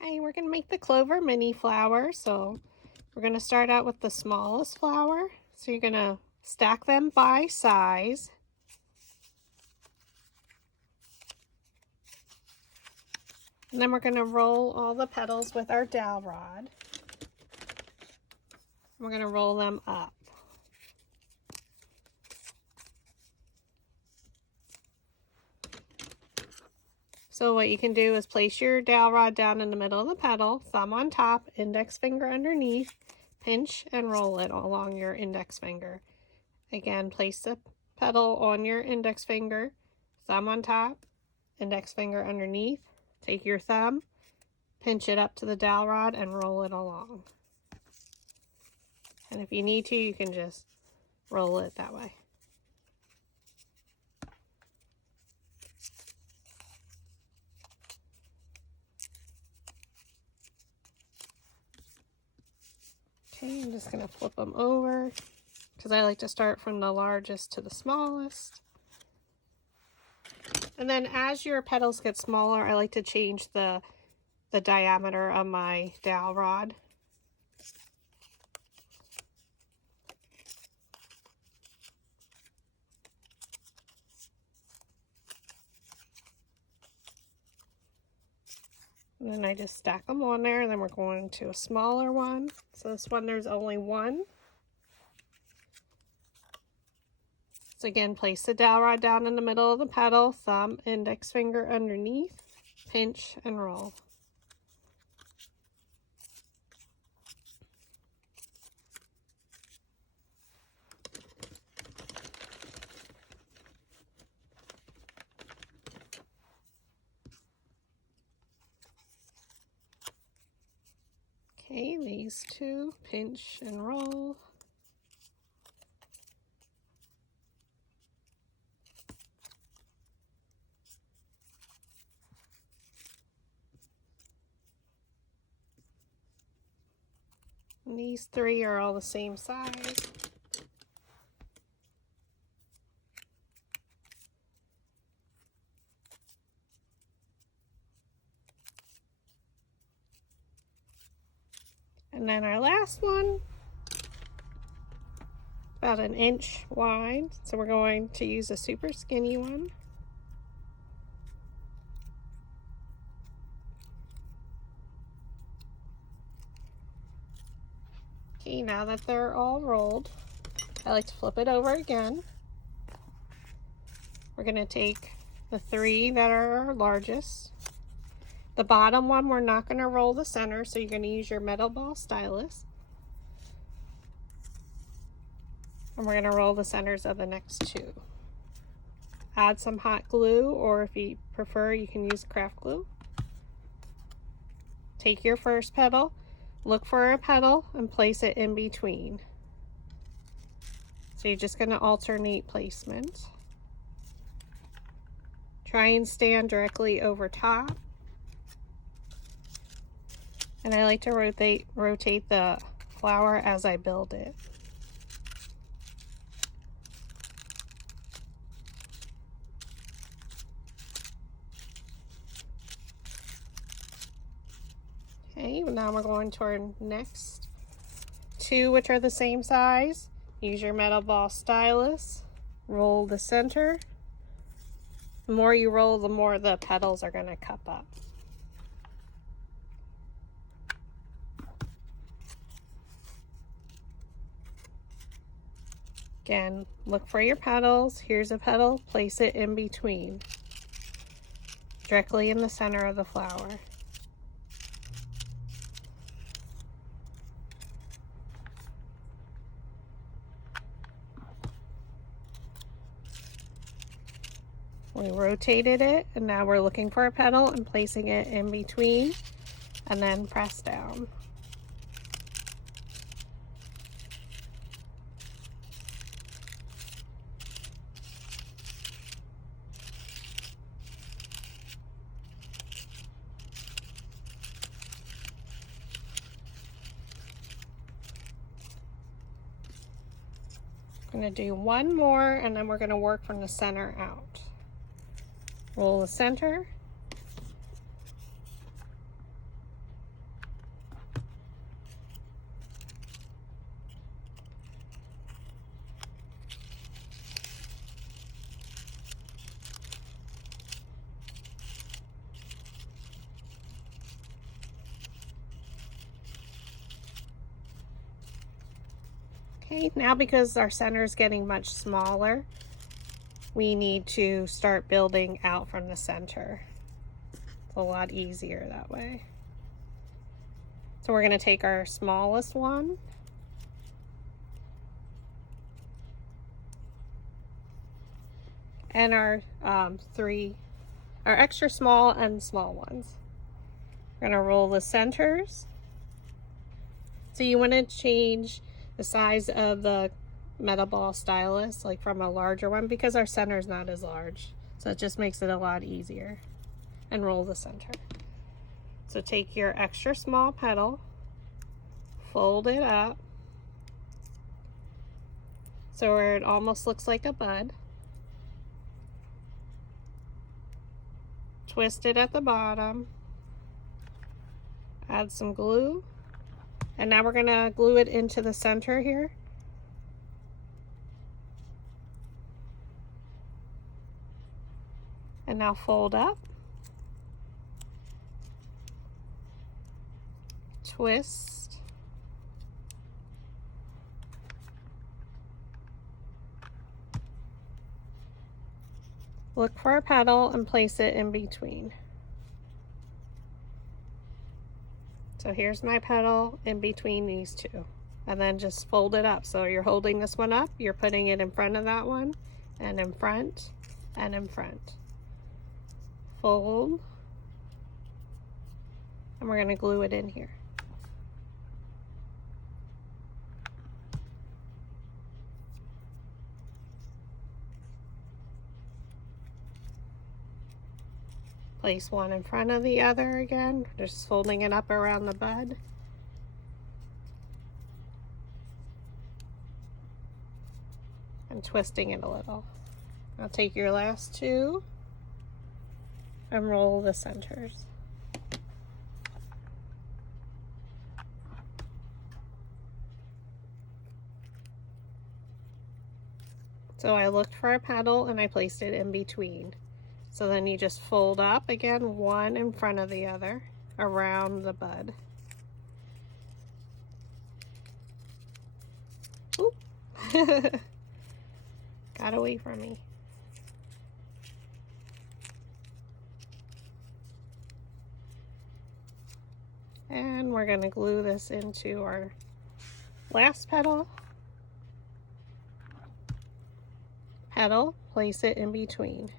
Okay, we're going to make the Clover Mini Flower. So we're going to start out with the smallest flower. So you're going to stack them by size. And then we're going to roll all the petals with our dowel rod. We're going to roll them up. So what you can do is place your dowel rod down in the middle of the petal, thumb on top, index finger underneath, pinch and roll it along your index finger. Again, place the petal on your index finger, thumb on top, index finger underneath, take your thumb, pinch it up to the dowel rod and roll it along. And if you need to, you can just roll it that way. Okay, I'm just going to flip them over because I like to start from the largest to the smallest. And then as your petals get smaller, I like to change the diameter of my dowel rod. And then I just stack them on there, and then we're going to a smaller one. So this one, there's only one. So again, place the dowel rod down in the middle of the petal, thumb, index finger underneath, pinch and roll. Okay, these two, pinch and roll. And these three are all the same size. And then our last one, about an inch wide. So we're going to use a super skinny one. Okay, now that they're all rolled, I like to flip it over again. We're going to take the three that are our largest. The bottom one, we're not going to roll the center, so you're going to use your metal ball stylus. And we're going to roll the centers of the next two. Add some hot glue, or if you prefer, you can use craft glue. Take your first petal, look for a petal, and place it in between. So you're just going to alternate placement. Try and stand directly over top. And I like to rotate the flower as I build it. Okay, now we're going to our next two, which are the same size. Use your metal ball stylus, roll the center. The more you roll, the more the petals are going to cup up. Again, look for your petals. Here's a petal, place it in between, directly in the center of the flower. We rotated it, and now we're looking for a petal and placing it in between, and then press down. I'm going to do one more, and then we're going to work from the center out. Roll the center, Okay, now because our center is getting much smaller, we need to start building out from the center. It's a lot easier that way. So we're going to take our smallest one and our extra small and small ones. We're going to roll the centers. So you want to change the size of the metal ball stylus, like from a larger one, because our center is not as large. So it just makes it a lot easier. And roll the center. So take your extra small petal, fold it up so where it almost looks like a bud. Twist it at the bottom. Add some glue. And now we're going to glue it into the center here. And now fold up. Twist. Look for a petal and place it in between. So here's my petal in between these two. And then just fold it up. So you're holding this one up, you're putting it in front of that one, and in front, and in front. Fold. And we're going to glue it in here. Place one in front of the other again, just folding it up around the bud. And twisting it a little. Now take your last two and roll the centers. So I looked for a petal and I placed it in between. So then you just fold up again, one in front of the other, around the bud. Oop. Got away from me. And we're going to glue this into our last petal. Petal, place it in between.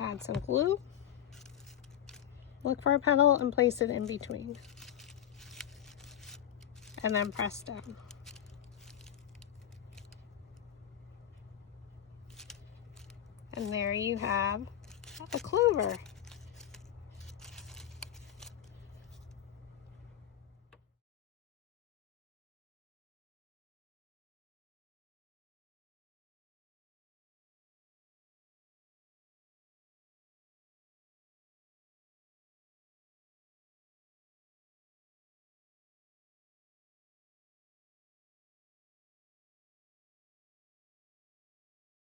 Add some glue. Look for a petal and place it in between. And then press down. And there you have a clover.